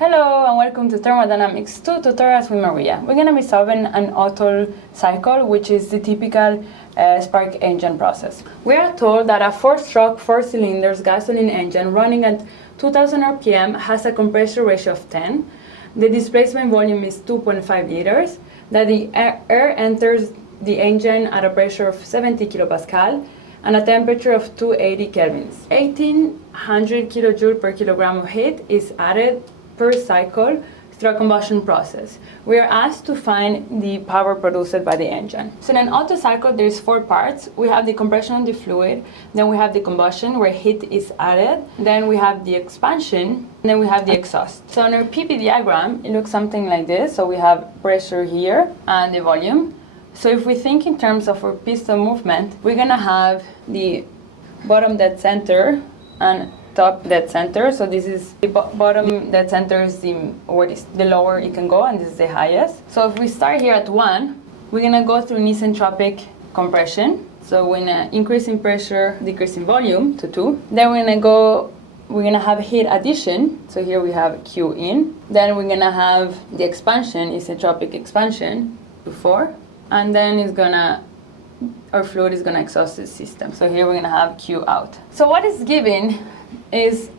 Hello and welcome to Thermodynamics 2 Tutorials with Maria. We're going to be solving an Otto cycle, which is the typical spark engine process. We are told that a 4-stroke, 4-cylinders gasoline engine running at 2000 RPM has a compression ratio of 10. The displacement volume is 2.5 liters, that the air enters the engine at a pressure of 70 kilopascal and a temperature of 280 kelvins. 1800 kilojoule per kilogram of heat is added per cycle through a combustion process. We are asked to find the power produced by the engine. So in an Otto cycle, there's 4 parts. We have the compression of the fluid, then we have the combustion where heat is added, then we have the expansion, and then we have the exhaust. So in our PP diagram, it looks something like this. So we have pressure here and the volume. So if we think in terms of our piston movement, we're gonna have the bottom dead center and top dead center. So this is the bottom dead center is the lower it can go, and this is the highest. So if we start here at 1, we're gonna go through an isentropic compression. So we're gonna increase in pressure, decrease in volume to 2. Then we're gonna have heat addition. So here we have Q in. Then we're gonna have the expansion, isentropic expansion to 4. And then our fluid is gonna exhaust the system. So here we're gonna have Q out. So what is given is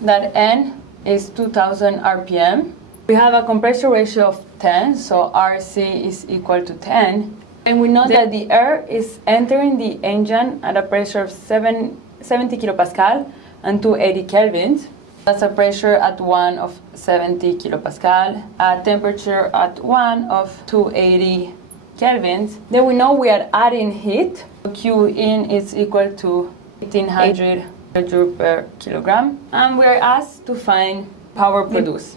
that N is 2000 RPM. We have a compression ratio of 10, so RC is equal to 10. And we know that the air is entering the engine at a pressure of 70 kilopascal and 280 kelvins. That's a pressure at 1 of 70 kilopascal, a temperature at 1 of 280 kelvins. Then we know we are adding heat. Q in is equal to 1800 joule per kilogram, and we are asked to find power produced.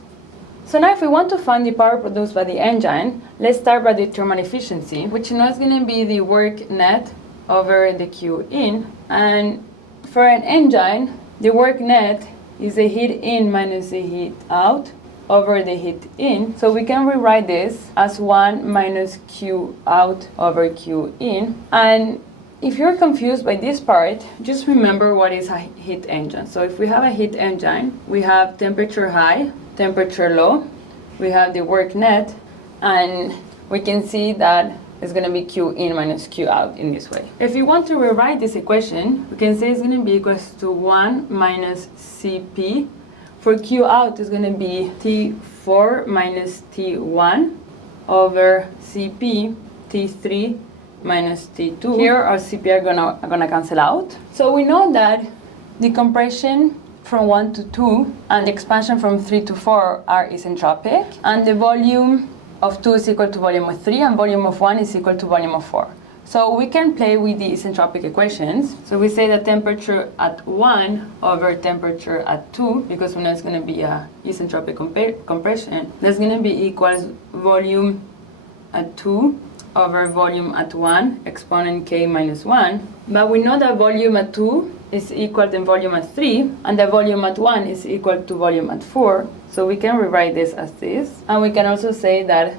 So now if we want to find the power produced by the engine, let's start by the thermal efficiency, which you know is going to be the work net over the Q in. And for an engine, the work net is the heat in minus the heat out over the heat in. So we can rewrite this as 1 minus Q out over Q in. And if you're confused by this part, just remember what is a heat engine. So if we have a heat engine, we have temperature high, temperature low, we have the work net, and we can see that it's going to be Q in minus Q out in this way. If you want to rewrite this equation, we can say it's going to be equals to 1 minus Cp. For Q out, is going to be T4 minus T1 over Cp, T3 minus T2. Here our Cp are gonna cancel out. So we know that the compression from 1 to 2 and the expansion from 3 to 4 are isentropic, and the volume of 2 is equal to volume of 3, and volume of 1 is equal to volume of 4. So we can play with the isentropic equations. So we say that temperature at 1 over temperature at 2, because we know it's going to be a isentropic compression, that's going to be equals volume at 2 over volume at 1, exponent k minus 1. But we know that volume at 2 is equal to volume at 3, and the volume at 1 is equal to volume at 4. So we can rewrite this as this. And we can also say that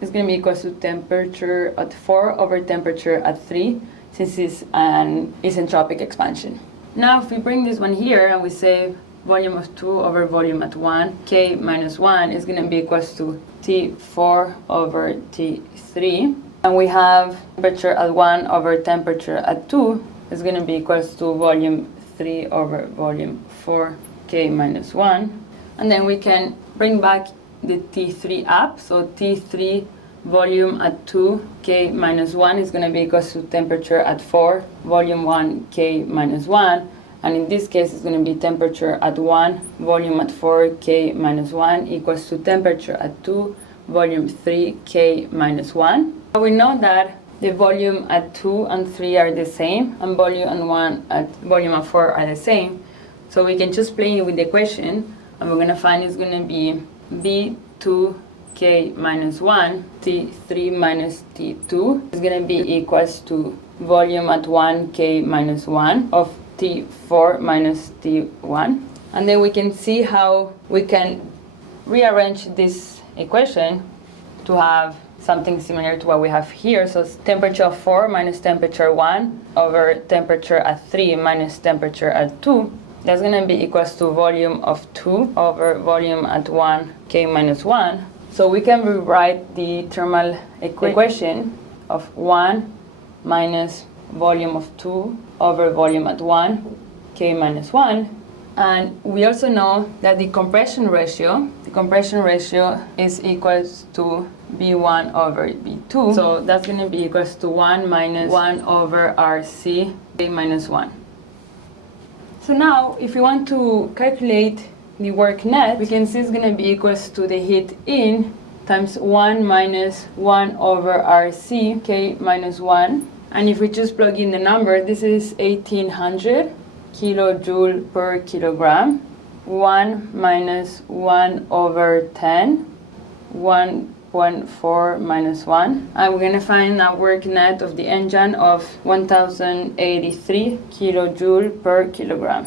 it's going to be equal to temperature at 4 over temperature at 3, since it's an isentropic expansion. Now if we bring this one here and we say volume of 2 over volume at 1, k minus 1 is going to be equal to T4 over T3. And we have temperature at 1 over temperature at 2 is going to be equal to volume 3 over volume 4, k minus 1. And then we can bring back the T3 up. So T3 volume at 2, k minus 1 is going to be equal to temperature at 4, volume 1, k minus 1. And in this case, it's going to be temperature at 1, volume at 4, k minus 1 equals to temperature at 2, volume 3, k minus 1. We know that the volume at 2 and 3 are the same, and volume at 4 are the same. So we can just play with the equation, and we're going to find it's going to be V2 k minus 1, T3 minus T2 is going to be equals to volume at 1, k minus 1 of T4 minus T1. And then we can see how we can rearrange this equation to have something similar to what we have here. So temperature of 4 minus temperature 1 over temperature at 3 minus temperature at 2 That's going to be equals to volume of 2 over volume at 1 K minus 1. So we can rewrite the thermal equation of 1 minus volume of 2 over volume at 1 K minus 1. And we also know that the compression ratio is equals to B1 over B2. So that's going to be equals to 1 minus 1 over RC K minus 1. So now, if we want to calculate the work net, we can see it's going to be equals to the heat in times 1 minus 1 over RC K minus 1. And if we just plug in the number, this is 1800 kilojoule per kilogram. 1 minus 1 over 10, 1.4 minus 1. And we're going to find a work net of the engine of 1083 kilojoule per kilogram.